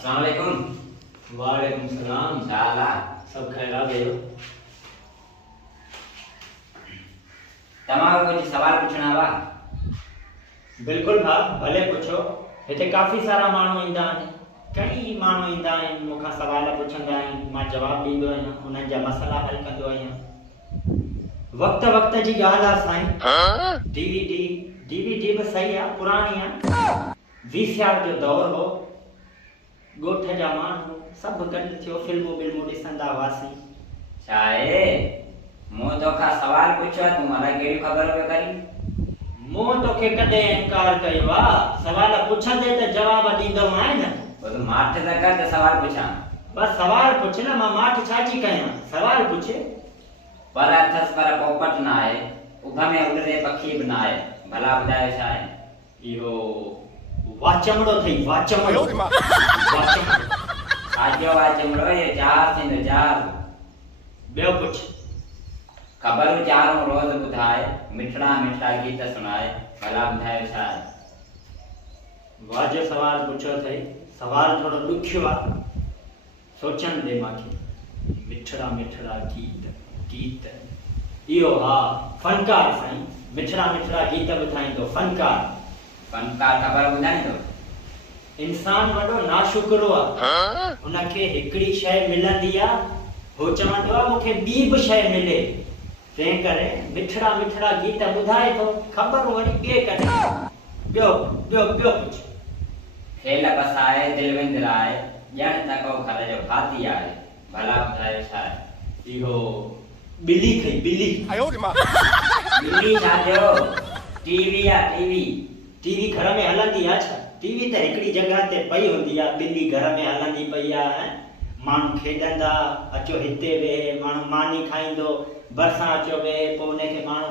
अस्सलाम वालेकुम। वालेकुम सलाम। शाला सब खैर आ गयो। तमाम कुछ सवाल पूछना वा। बिल्कुल भाउ, भले पुछो। हिते काफ़ी सारा माण्हू ईंदा आहिनि, कई माण्हू ईंदा आहिनि, मूंखां सवाल पुछंदा आहिनि, मां जवाब ॾींदो आहियां, उन्हनि जा मसइला हल कंदो आहियां। वक़्त जी ॻाल्हि आहे साईं। डीवीडी बि सही आहे, पुराणी आहे। वीसीआर जो दौर हो, ॻोठ जा माण्हू सभु गॾु थियो, फिल्मूं विल्मूं ॾिसंदा हुआसीं। छा आहे मूं तोखां सवाल पुछियो तूं मला कहिड़ी ख़बर पियो करी। मूं तोखे कॾहिं इनकार कयो आहे? सवाल पुछंदे त जवाब ॾींदो आहियां न। वो तो माठ त कर त सवाल पुछां। बस सवाल पुछ न, मां माठ छाजी कयां? सवाल पुछ। पर अथस पर पोपट न आहे, उभ में उड़दे पखी बि न आहे, भला ॿुधायो छा आहे? इहो वाचमड़ो अथई, वाचमड़ो। साॼो आहे चमड़ो, ये चार थींदो चार। ॿियो पुछ। ख़बरूं चारों रोज़ ॿुधाए, मिठड़ा मिठड़ा गीत सुनाए, भला ॿुधायो छा आहे? वाजो सवाल पुछियो अथई। सवाल थोरो ॾुखियो आहे, सोचण ॾे मूंखे। मिठड़ा मिठड़ा गीत इहो हा फनकार साईं, मिठड़ा मिठड़ा गीत ॿुधाईंदो फनकार। फनकार ख़बर ॿुधाईंदो? इंसान वॾो नाशुक्रो आहे, उनखे हिकिड़ी शइ मिलंदी आहे, हो चवंदो आहे मूंखे ॿी बि शइ मिले, तंहिं करे मिठड़ा मिठड़ा गीत ॿुधाए थो, ख़बर वरी ॿिए कॾहिं। ॿियो ॿियो ॿियो पुछ। खेल बसाए दिल विंदराए, ॼण तको घर जो भाती आहे, भला ॿुधायो छा आहे? इहो ॿिली थई, ॿिली। ॿिली छाजो? टीवी आहे टीवी। टीवी घर में हलंदी आहे छा? टीवी त हिकिड़ी जॻह ते पई हूंदी आहे, ॿिली घर में हलंदी पई आहे। माण्हू खेॾंदा, अचो हिते वेहे, माण्हू मानी खाईंदो, भरिसां अचो वेहे, पोइ उनखे माण्हू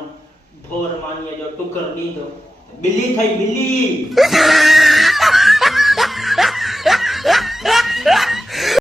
भोर मानीअ जो टुकुर ॾींदो। ॿिली थई, ॿिली।